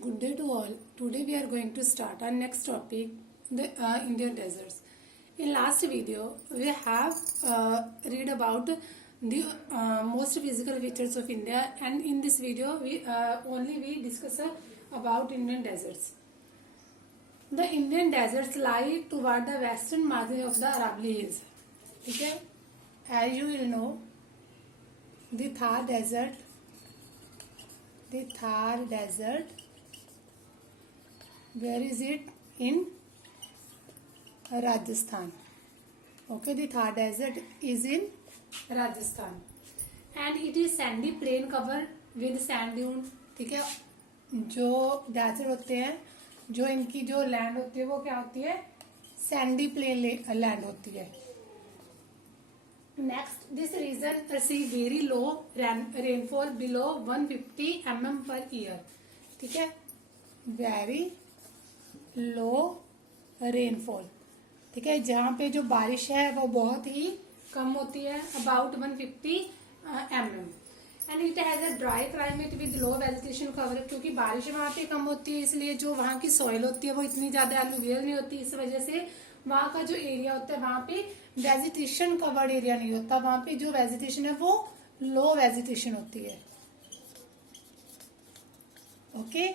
Good day to all. Today we are going to start our next topic, the Indian deserts. In last video, we have read about the most physical features of India, and in this video, we discuss about Indian deserts. The Indian deserts lie toward the western margin of the Aravalli Hills. Okay, as you will know, the Thar Desert. Where is it? In Rajasthan. Okay, the Thar Desert is in Rajasthan, and it is sandy plain covered with sand dune. ठीक है, जो desert होते हैं, जो इनकी जो land होती है वो क्या होती है? सैंडी प्लेन लैंड होती है. Next, this region receive very low rainfall below 150 mm per year. ठीक है, very low rainfall. ठीक है, जहाँ पे जो बारिश है वो बहुत ही कम होती है, about 150 mm. And it has a dry climate with low vegetation cover. क्योंकि बारिश वहाँ पे कम होती है, इसलिए जो वहाँ की सॉइल होती है वो इतनी ज्यादा एलुवियल नहीं होती. इस वजह से वहाँ का जो एरिया होता है वहाँ पे वेजिटेशन कवर्ड एरिया नहीं होता. वहाँ पे जो वेजिटेशन है वो लो वेजिटेशन होती है. Okay,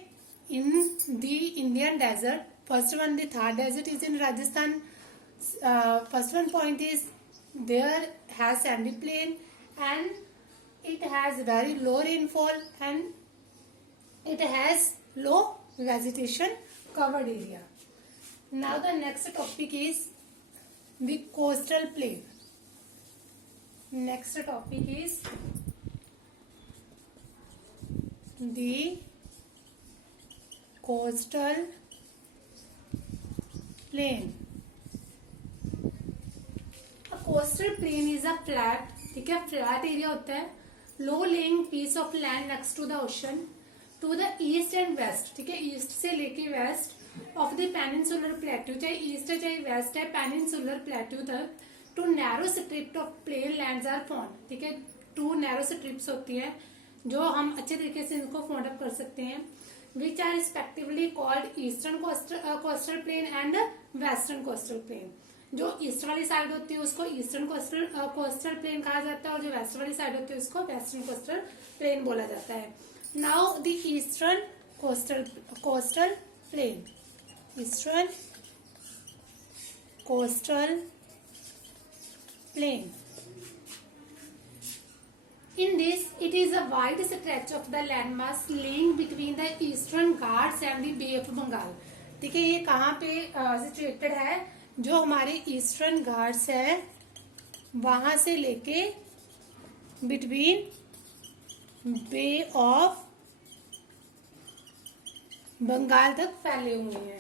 in the Indian desert, first one the Thar desert is in Rajasthan. First one point is there has sandy plain and it has very low rainfall and it has low vegetation covered area. Now the next topic is the coastal plain. Next topic is the coastal plain. A coastal plain is a flat, ठीक है, flat area होता है, low lying piece of land next to the ocean to the east and west. ठीक है, east से लेके west of the peninsular plateau, चाहे east है चाहे वेस्ट है, पेनिनसुलर प्लेट्यू तक. Two narrow strip of plain lands are found. ठीक है, टू नैरो स्ट्रिप्स होती है जो हम अच्छे तरीके से इनको फाउंड अप कर सकते हैं, which are respectively called eastern coastal plain and western coastal plain. जो ईस्ट वाली साइड होती है उसको ईस्टर्न कोस्टल प्लेन कहा जाता है और जो वेस्ट वाली साइड होती है उसको वेस्टर्न कोस्टल प्लेन बोला जाता है. Now the eastern coastal plane. Eastern coastal plane. In this, it is a wide stretch of the landmass lying between the Eastern Ghats and the Bay of Bengal. ठीक है, ये कहाँ पे situated है? जो हमारे ईस्टर्न घाट्स है वहां से लेके बिटवीन बे ऑफ बंगाल तक फैले हुए हैं.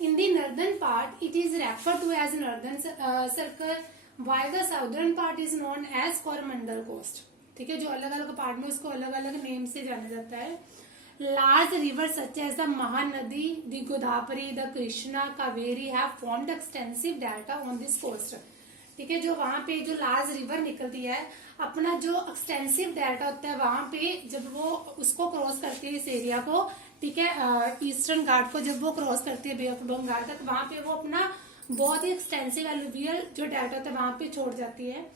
In the northern part it is refer to as northern circle while the southern part is known as Coromandel coast. ठीक है, जो अलग अलग पार्ट में उसको अलग अलग नेम से जाना जाता है. Large rivers such as the Mahanadi, the Godavari, the Krishna, Kaveri have formed extensive delta on this coast. ठीक है, जो वहाँ पे जो लार्ज रिवर निकलती है, अपना जो एक्सटेंसिव डेल्टा होता है वहाँ पे जब वो उसको क्रॉस करती है इस एरिया को, ठीक है, ईस्टर्न घाट को जब वो क्रॉस करती है बे ऑफ बंगाल तक, वहाँ पे वो अपना बहुत ही एक्सटेंसिव एलुवियल जो डेल्टा होता है वहाँ पे छोड़ जाती है.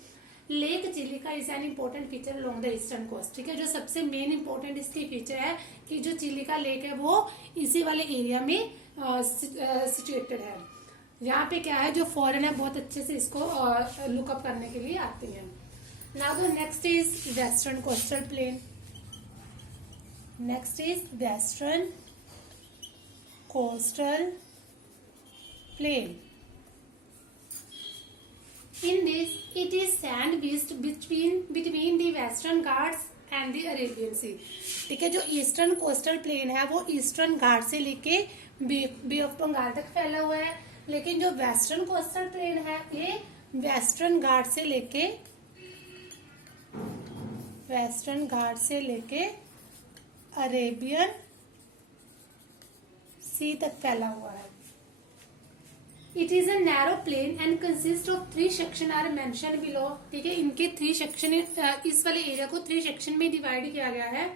Lake Chilika is an important feature along the eastern coast. ठीक है, जो सबसे मेन इम्पोर्टेंट इसकी फीचर है कि जो चिलिका लेक है वो इसी वाले एरिया में सिचुएटेड है. यहाँ पे क्या है, जो फॉरेन है बहुत अच्छे से इसको लुकअप करने के लिए आते हैं. Now the next is western coastal plane. Next is western coastal plane. In this, it is sandwiched between the Western Ghats and the Arabian Sea. ठीक है, जो ईस्टर्न कोस्टल प्लेन है वो ईस्टर्न घाट से लेके बे ऑफ बंगाल तक फैला हुआ है, लेकिन जो वेस्टर्न कोस्टल प्लेन है ये वेस्टर्न घाट से लेके अरेबियन सी तक फैला हुआ है. It is a narrow plain and consists of 3 sections are mentioned below. ठीक है, इनके 3 सेक्शन, इस वाले एरिया को 3 सेक्शन में डिवाइड किया गया है.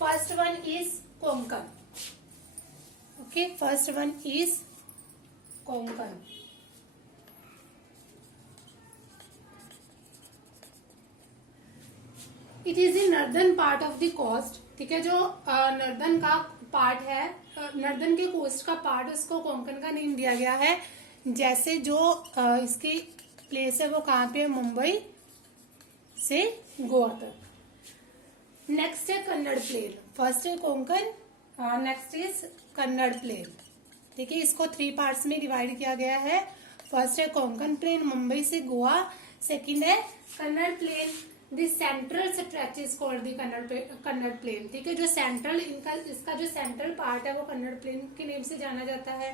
First one is Konkan. Okay, first one is Konkan. It is the northern part of the coast, ठीक है। जो नॉर्दर्न का पार्ट है, नॉर्दर्न के कोस्ट का पार्ट, उसको कोंकण का नेम दिया गया है। जैसे जो इसकी प्लेस है वो कहाँ पे है, मुंबई से गोवा तक। नेक्स्ट है कन्नड़ प्लेन, फर्स्ट है Konkan, next is Kannada plain, ठीक है। इसको 3 पार्ट्स में डिवाइड किया गया है। फर्स्ट है कोंकण प्लेन, मुंबई से गोवा। सेकंड है Kannada plain, the central stretches called the Kannada plain, ठीक है। जो सेंट्रल इसका जो सेंट्रल पार्ट है वो कन्नड़ प्लेन के नेम से जाना जाता है।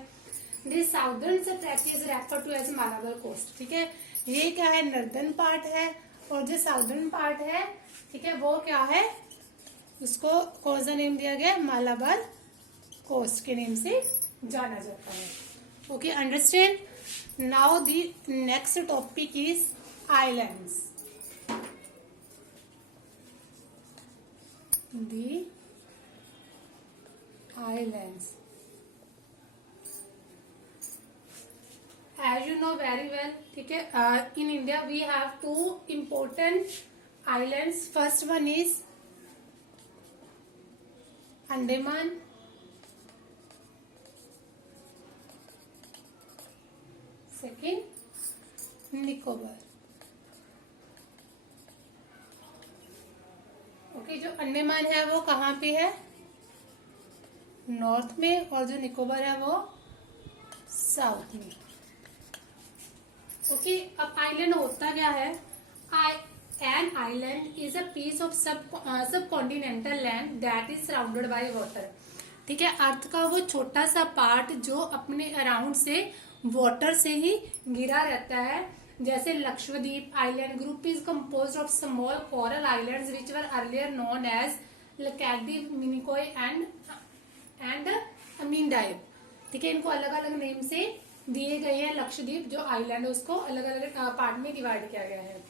The southern stretches refer to as Malabar coast, ठीक है। ये क्या है, नॉर्दर्न पार्ट है, और जो साउदर्न पार्ट है, ठीक है, वो क्या है, उसको कौन सा नेम दिया गया, मालाबार कोस्ट के नेम से जाना जाता है। Okay, understand. Now the next topic is islands. The islands, as you know very well, ठीक है। in India we have 2 important islands. First one is Andaman, second Nicobar। Okay, जो अंडमान है वो कहाँ पे है, नॉर्थ में, और जो निकोबार है वो साउथ में। ओके, अब आइलैंड होता क्या है, an island is a piece of sub continental land that is surrounded by water, ठीक है। अर्थ का वो छोटा सा पार्ट जो अपने अराउंड से वाटर से ही घिरा रहता है। जैसे Lakshadweep island group is composed of small coral islands which were earlier known as Laccadive, Minicoy and Amindivi, ठीक है। इनको अलग अलग नेम से दिए गए हैं। लक्षद्वीप जो आइलैंड है उसको अलग अलग पार्ट में डिवाइड किया गया है।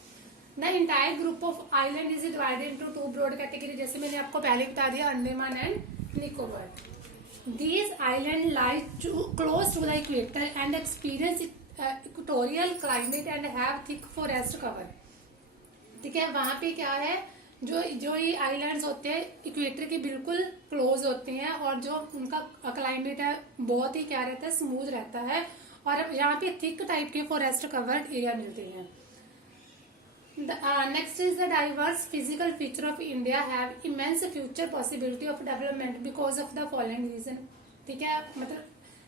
The entire group of island is divided into 2 broad category, जैसे मैंने आपको पहले बता दिया, Andaman and Nicobar. These islands lie close to the equator and experience equatorial climate and have thick forest cover, ठीक है। वहां पे क्या है, जो ये आइलैंड्स होते हैं इक्वेटर के बिल्कुल क्लोज होते हैं, और जो उनका क्लाइमेट है बहुत ही क्या रहता है, स्मूथ रहता है, और यहाँ पे थिक टाइप के फॉरेस्ट कवर्ड एरिया मिलते हैं। Next is the diverse physical feature of India have immense future possibility of development because of the following region, ठीक है। मतलब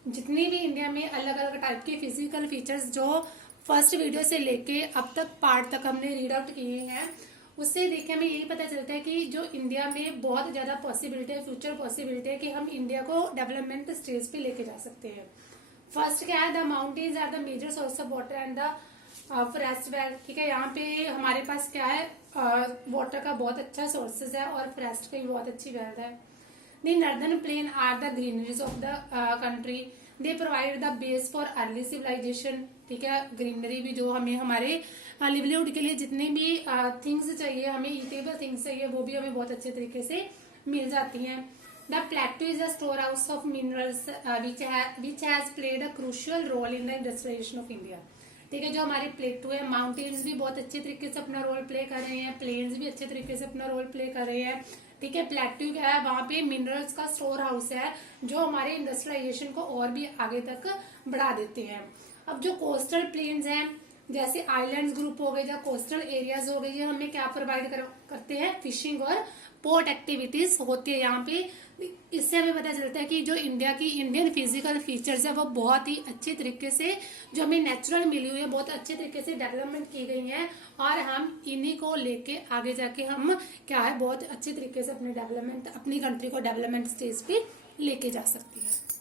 जितनी भी इंडिया में अलग अलग टाइप के फिजिकल फीचर्स जो फर्स्ट वीडियो से लेके अब तक पार्ट तक हमने रीड आउट किए हैं, उससे देखे हमें यही पता चलता है कि जो इंडिया में बहुत ज्यादा पॉसिबिलिटी है, फ्यूचर पॉसिबिलिटी है कि हम इंडिया को डेवलपमेंट स्टेज पे लेके जा सकते हैं। फर्स्ट क्या है, the mountains are the major source of water and the forest wealth, ठीक है। यहाँ पे हमारे पास क्या है, वाटर का बहुत अच्छा सोर्सेज है और फॉरेस्ट की बहुत अच्छी वेल्थ है। The northern plain are the greeneries of the country. They provide the base for early civilization, ठीक है। ग्रीनरी भी जो हमें हमारे लिवलीहुड के लिए जितने भी थिंग्स चाहिए, हमें ईटेबल थिंग्स चाहिए, वो भी हमें बहुत अच्छे तरीके से मिल जाती हैं। The plateau is a storehouse of minerals which has played a crucial role in the industrialization of India, ठीक है। जो हमारे प्लेटू है, माउंटेन्स भी बहुत अच्छे तरीके से अपना रोल प्ले कर रहे हैं, प्लेन्स भी अच्छे तरीके से अपना रोल प्ले कर रहे हैं, ठीक है। प्लेटू क्या है, वहां पे मिनरल्स का स्टोर हाउस है जो हमारे इंडस्ट्रियलाइजेशन को और भी आगे तक बढ़ा देते हैं। अब जो कोस्टल प्लेन्स हैं, जैसे आइलैंड्स ग्रुप हो गए या कोस्टल एरियाज हो गए, ये हमें क्या प्रोवाइड करते हैं, फिशिंग और पोर्ट एक्टिविटीज होती है यहाँ पे। इससे हमें पता चलता है कि जो इंडियन फिजिकल फीचर्स है वो बहुत ही अच्छे तरीके से जो हमें नेचुरल मिली हुई है, बहुत अच्छे तरीके से डेवलपमेंट की गई है, और हम इन्हीं को लेके आगे जाके हम क्या है बहुत अच्छे तरीके से अपनी कंट्री को डेवलपमेंट स्टेज पे लेके जा सकती है।